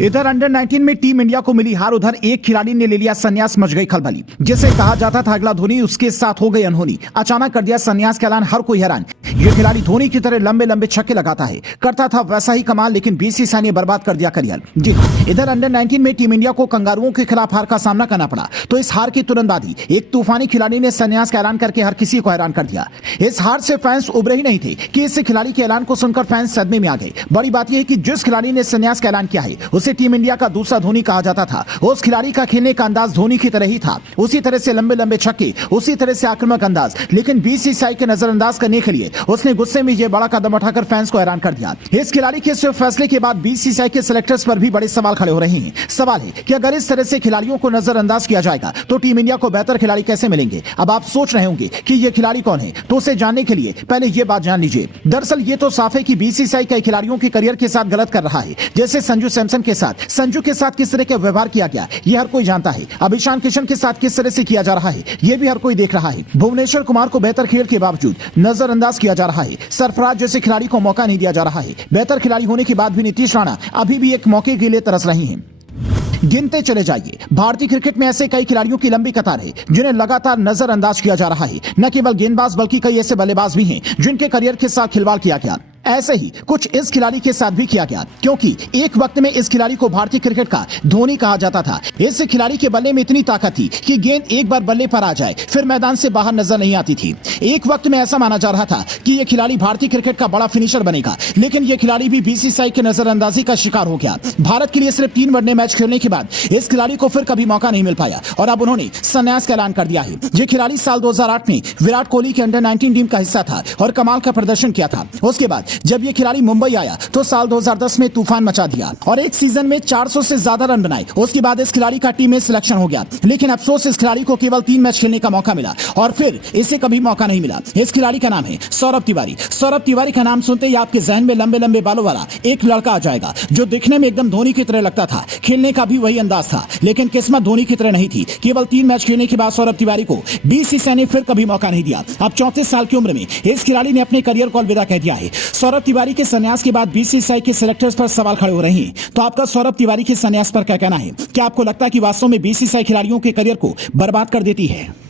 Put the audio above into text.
इधर अंडर 19 में team India को मिली हार, उधर एक खिलाड़ी ने ले लिया संन्यास, मच गई खलबली। जिसे कहा जाता था अगला धोनी, उसके साथ हो गई अनहोनी। अचानक कर दिया संन्यास का ऐलान, हर कोई हैरान। ये खिलाड़ी धोनी की तरह लंबे लंबे छक्के लगाता है, करता था वैसा ही कमाल, लेकिन बीसीसीआई ने बर्बाद कर दिया करियर। जी इधर अंडर 19 में टीम इंडिया को कंगारुओं के खिलाफ हार का सामना करना पड़ा, तो इस हार की तुरंत बाद ही एक तूफानी खिलाड़ी ने संन्यास का ऐलान करके हर किसी को हैरान कर दिया। इस हार से फैंस उबरे ही नहीं थे कि इस खिलाड़ी के ऐलान को सुनकर फैंस सदमे में आ गए। बड़ी बात यह है कि जिस खिलाड़ी ने संन्यास का ऐलान किया है उसे टीम इंडिया का दूसरा धोनी कहा जाता था। उस खिलाड़ी का खेलने का अंदाज धोनी की तरह ही था, उसी तरह से लंबे लंबे छक्के, उसी तरह से आक्रामक अंदाज, लेकिन बीसीसीआई के नजरअंदाज करने के लिए उसने गुस्से में यह बड़ा कदम उठाकर फैंस को हैरान कर दिया। इस खिलाड़ी के इस फैसले के बाद बीसीसीआई के सिलेक्टर्स पर भी बड़े सवाल खड़े हो रहे हैं। सवाल है कि अगर इस तरह से खिलाड़ियों को नजरअंदाज किया जाएगा तो टीम इंडिया को बेहतर खिलाड़ी कैसे मिलेंगे। अब आप सोच रहे होंगे कि यह खिलाड़ी कौन है, तो उसे जानने के लिए पहले यह बात जान लीजिए। दरअसल ये तो साफ है कि बीसीसीआई कई खिलाड़ियों के करियर के साथ गलत कर रहा है। जैसे संजू सैमसन के साथ, संजू के साथ किस तरह का व्यवहार किया गया यह हर कोई जानता है। अब ईशान किशन के साथ किस तरह से किया जा रहा है यह भी हर कोई देख रहा है। भुवनेश्वर कुमार को बेहतर खेल के बावजूद नजरअंदाज किया जा रहा है। सरफराज जैसे खिलाड़ी को मौका नहीं दिया जा रहा है। बेहतर खिलाड़ी होने के बाद भी नीतीश राणा अभी भी एक मौके के लिए तरस रही हैं। गिनते चले जाइए, भारतीय क्रिकेट में ऐसे कई खिलाड़ियों की लंबी कतार है जिन्हें लगातार नजरअंदाज किया जा रहा है। न केवल गेंदबाज बल्कि कई ऐसे बल्लेबाज भी हैं जिनके करियर के साथ खिलवाड़ किया गया। ऐसे ही कुछ इस खिलाड़ी के साथ भी किया गया, क्योंकि एक वक्त में इस खिलाड़ी को भारतीय क्रिकेट का धोनी कहा जाता था। इस खिलाड़ी के बल्ले में इतनी ताकत थी कि गेंद एक बार बल्ले पर आ जाए फिर मैदान से बाहर नजर नहीं आती थी। एक वक्त में ऐसा माना जा रहा था कि यह खिलाड़ी भारतीय क्रिकेट का बड़ा फिनिशर बनेगा, लेकिन यह खिलाड़ी भी बीसीसीआई के नजरअंदाजी का शिकार हो गया। भारत के लिए सिर्फ 3 वनडे मैच खेलने के बाद इस खिलाड़ी को फिर कभी मौका नहीं मिल पाया और अब उन्होंने संन्यास का ऐलान कर दिया है। यह खिलाड़ी साल 2008 में विराट कोहली के अंडर 19 टीम का हिस्सा था और कमाल का प्रदर्शन किया था। उसके बाद जब यह खिलाड़ी मुंबई आया तो साल 2010 में तूफान मचा दिया और एक सीजन में 400 से ज्यादा रन बनाए। उसके बाद इस खिलाड़ी का टीम में सिलेक्शन हो गया, लेकिन अफसोस इस खिलाड़ी को केवल 3 मैच खेलने का मौका मिला और फिर इसे कभी मौका नहीं मिला। इस खिलाड़ी का नाम है सौरभ तिवारी। सौरभ तिवारी का नाम सुनते ही आपके जहन में लंबे लंबे बालों वाला एक लड़का आ जाएगा जो दिखने में एकदम धोनी की तरह लगता था, खेलने का भी वही अंदाज था, लेकिन किस्मत धोनी की तरह नहीं थी। केवल 3 मैच खेलने के बाद सौरभ तिवारी को बीसीसीआई ने फिर कभी मौका नहीं दिया। अब 34 साल की उम्र में इस खिलाड़ी ने अपने करियर को अलविदा कह दिया है। सौरभ तिवारी के संन्यास के बाद बीसीसीआई के सिलेक्टर्स पर सवाल खड़े हो रहे हैं। तो आपका सौरभ तिवारी के संन्यास पर क्या कहना है? क्या आपको लगता है कि वास्तव में बीसीसीआई खिलाड़ियों के करियर को बर्बाद कर देती है?